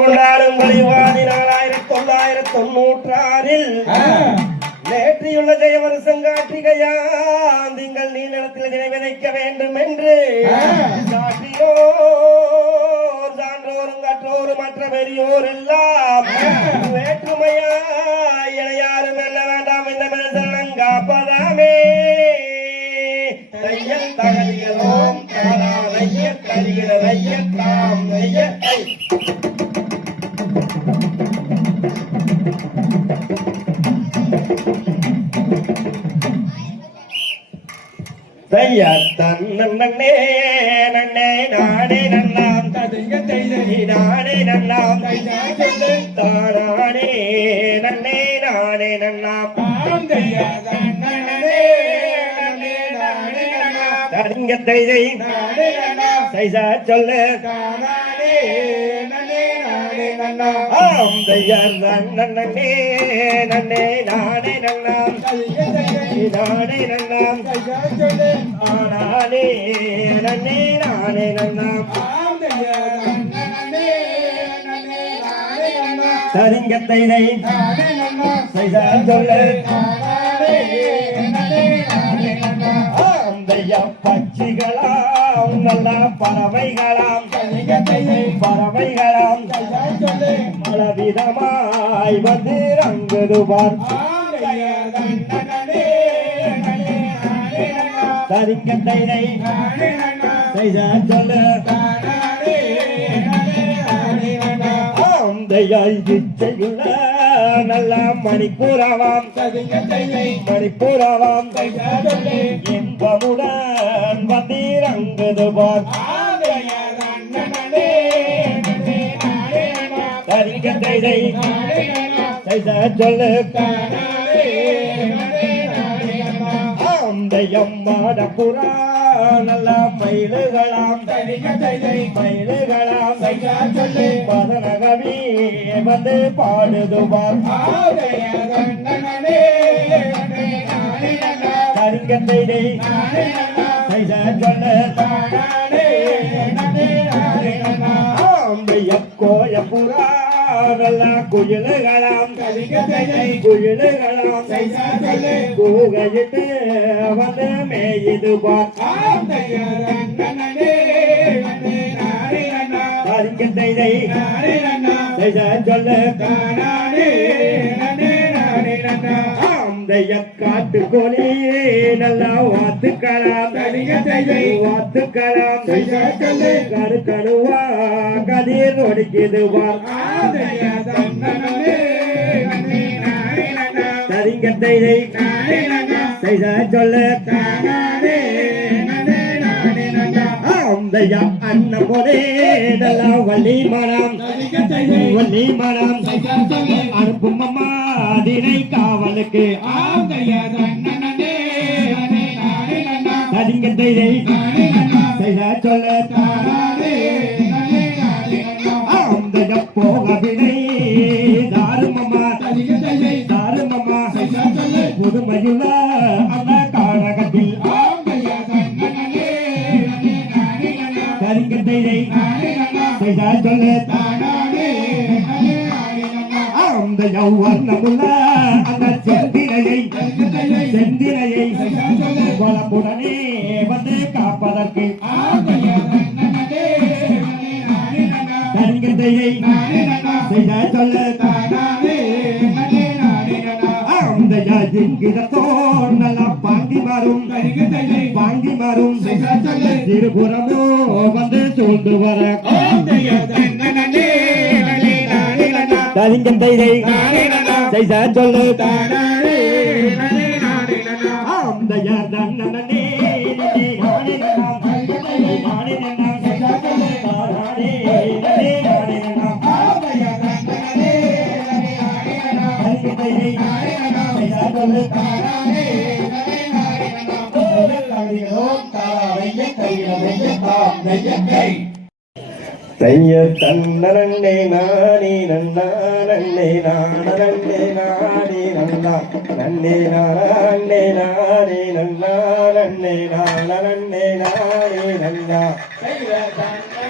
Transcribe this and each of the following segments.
கொண்டாடும் வழிவாதி 4996 நேற்றியுள்ள ஜெயவருஷம் கார்த்திகையாம் திங்கள் நீளத்தில் தினை விதைக்க வேண்டும் என்று சாற்றியோர் சான்றோரும் கற்றோரும் மற்ற பெரியோர் எல்லாம் வேற்றுமையா இளையாரும் என்ன வேண்டாம் இந்த மனசரணம் காப்பதாமே தையல் தகதிகளோம் தாரா தையல் தருகிற தையல் தாம் தையல் தன்னே நன்னே நானே நல்லாம் ததுங்க நானே நல்லாம் தானே நன்னே நானே நல்லாம் ததுங்க தைதை சைசா சொல்லு ஆம் தையர் நன்னே நன்னே நானே நல்லாம் நானே நல்லாம் நானே நன்னே நானே நல்லாம் சரிங்க தைதை சைசா சொல்லு ஆம் தையா பட்சிகளாம் நல்ல பறவைகளாம் பறவைகளாம் பலவிதமாய் வந்து ரங்குதுவார் சரிங்க தைதை சைசா சொல்லு ஆம் தையாய் இச்சையுள்ள நல்ல மணிப்புறவாம் மணிப்புறவாம் இன்பமுடன் வந்திரங்குதுவார் சரிங்க தைதை சைசா சொல்லு ஆந்தையம்மாட புறா நல்ல மயிலுகளாம் மயிலுகளாம் பதனகவி வந்து பாடுதுவார் சரிங்க தைதை சைசா சொல்லு ஆந்தைய கோய புறா நல்ல குயிலுகளாம் குயிலுகளாம் கூகையிட்டு வந்து மேயுதுவார் சரிங்க தைதை சைசா சொல்லு ஆந்தைய காட்டுக்கோழி நல்லா வாத்துக்கலாம் வாத்துக்கலாம் கரு கருவா கதிர் ஒடிக்குதுவார் சரிங்க தைதை சைசா சொல்லு ஆந்தையா அண்ணன் போதே நல்லா வள்ளி மனம் அனுப்பும் அம்மா தினை காவலுக்கு சரிங்க தைதை சைசா சொல்லு ஆந்தைய போக வினை தாருமம்மா புதுமையுள்ள அந்த காரகத்தில் சரிங்க தைதை சைசா சொல்லு அந்த யௌவர்ணமுள்ள அந்த செந்திரையை வளமுடனே வந்து காப்பதற்கு சரிங்க தைதை சைசா சொல்லு அந்த இங்கிதத்தோ நல்லா பாங்கி மாறும் திருபுறமோ வந்து சூழ்ந்து வர சரிங்க தைதை சைசா சொல்லு அந்த நன்னே தைய தன்னே நானே நன்னா நன்னே நானே நானே நன்னா நன்னே நானே நானே நன்னா நன்னே நானே நானே நன்னா தைய தன்னே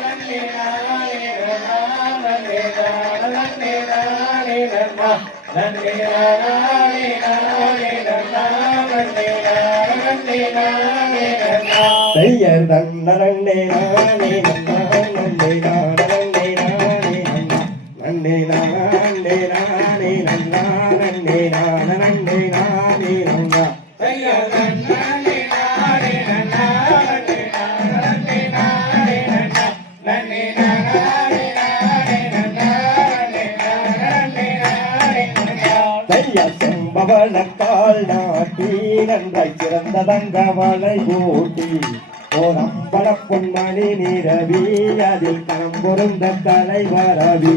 நானே நன்னா நன்னே நன்னே நானே நன்னா நன்னே நானே நானே நன்னா நன்னே நானே நன்னா தையர் நன்னே நானே நன்னா நன்னே நானே நன்னா நன்னே நானே நானே நன்னா நன்னே நானே நன்னா தையர் நன்னே நானே நன்னா நன்னே நானே நன்னா நன்னே நானே நன்னா செம்பவளக்கால் நாட்டி நன்றாய் சிறந்த தங்கவளை கூட்டி ஓரம்பள பொன்மணி நிரவி அதில் கணம் பொருந்த தலை வரவி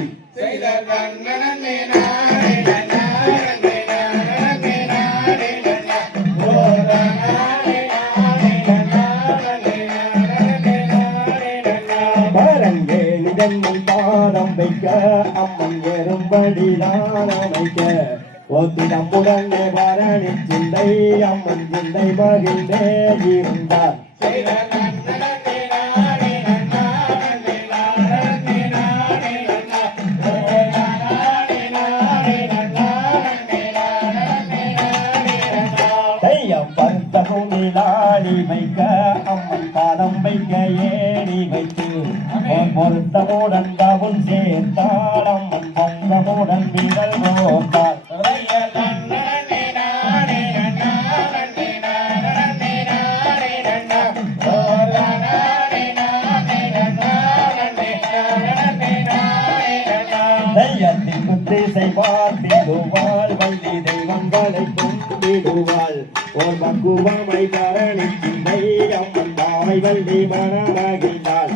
பாதம் வைக்க அம்மன் எறும்படி தான் அமைக்க ஒத்திடமுடனே பரணி சிந்தை அம்மன் சிந்தை மகிழ்ந்தே இருந்தார் பருத்தகுனிலாடி வைக்க அம்மன் பாதம் வைக்க ஏணி வைத்து பொருத்தமுடன் தவுன் சேர்த்தாள் அம்மன் பொங்கமுடன் விரல் போட்டாள் திசை பார்த்திடுவாள் வள்ளி தெய்வங்களை கொண்டிடுவாள் ஓர் பக்குவமை பரணி சிந்தை அம்மன் தாமை வள்ளி மனமகிழ்ந்தாள்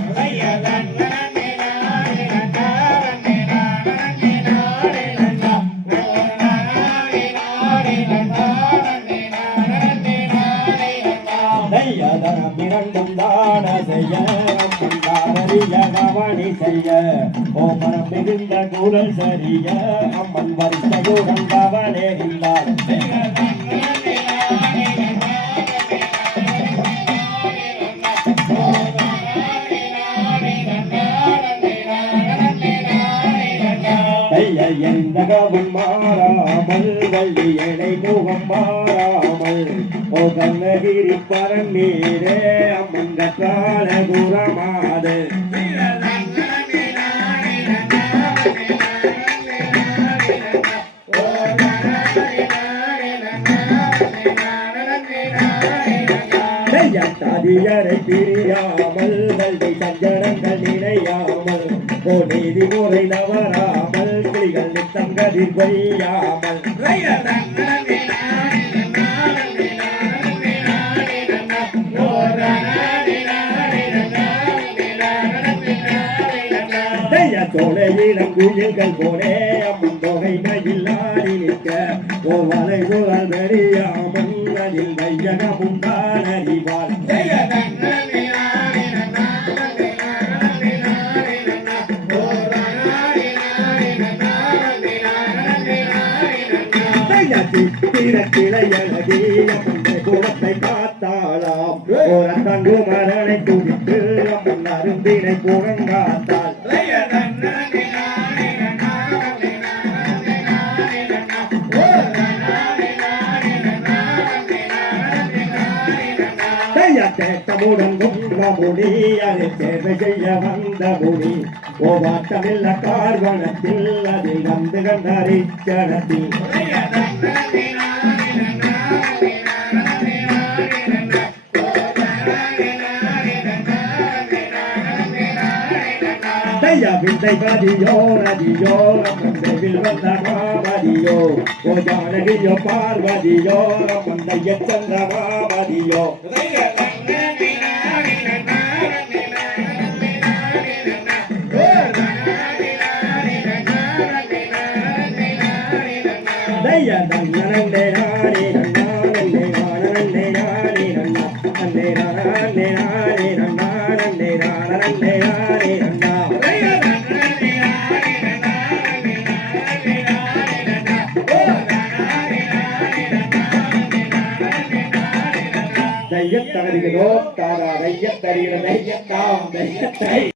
இரண்டும் தான செய்ய கவனி செய்ய ஓமரம் மிகுந்த குரல் சரிய அம்மன் வரிசையுடன் கவனேறிந்தார் எந்தகவும் மாறாமல் வள்ளி எடை முகம் மாறாமல் ஓ கண்ணகிரி பரன் மீரே அம்மன் கற்றால குரமாது ததியரை பிரியாமல் வள்ளி சஞ்சனங்கள் நினையாமல் ஓ நீதி முறை நவராமல் கிளிகள் நித்தங்கதிர் கொய்யாமல் சோழையிடம் குயில்கள் போலே அம்மன் தொகை மயிலாடி நிற்க ஓ வலை குழல் வெறியாமல் அதில் வையகமும் தான் அறிவாள் குளத்தை காத்தாளாம் ஓர தங்கு மரணை துடித்து அம்மன் அருந்தினை புறங்காத்தாள் தேட்டமுடன் முடி அதை சேவை செய்ய வந்த முடி ஓவாட்டமில்ல கார்வனத்தில் அதில் வந்து கண்டறிச்சனத்தில் விந்தை பதியோ நதியோ அம்மந்தையில் வந்த மாமதியோ ஓ ஜானகியோ பார்வதியோ அம்மந்தைய சந்திர மாமதியோ நன்னே நானே நன்னா நன்னே நானே நானே நன்னா நன்னே நானே நானே நன்னா நன்னே நானே நானே நன்னா தையத்தகரிகளோ தாரா தையத்தறிகிற தையத்தாம் தையத்தை